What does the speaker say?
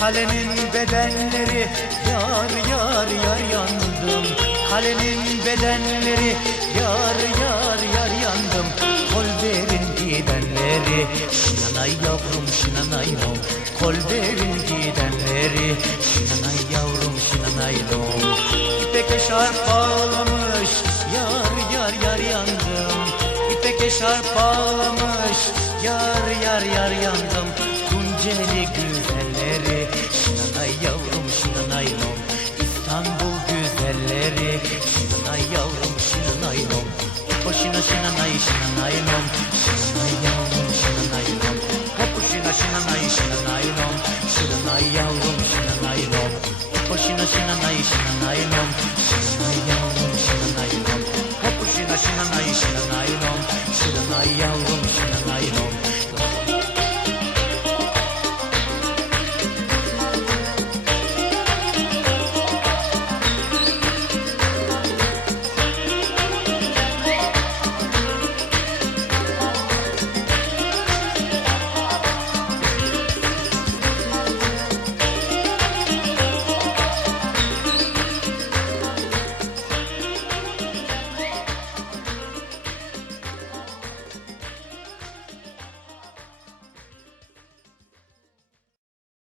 Kalenin bedenleri yar yar yar yandım. Kalenin bedenleri yar yar yar yandım. Kolberin gidenleri Şinanay yavrum şinanay nom Kolberin gidenleri Şinanay yavrum şinanay nom İpek eşarp bağlamış Yar yar yar yandım. İpek eşarp bağlamış Yar yar yar yandım. Tunceli gül ない死なないの。死なないよ。死なないの。星が死なない死なないの死なないよ。死なないの星が死なない死なないの死なない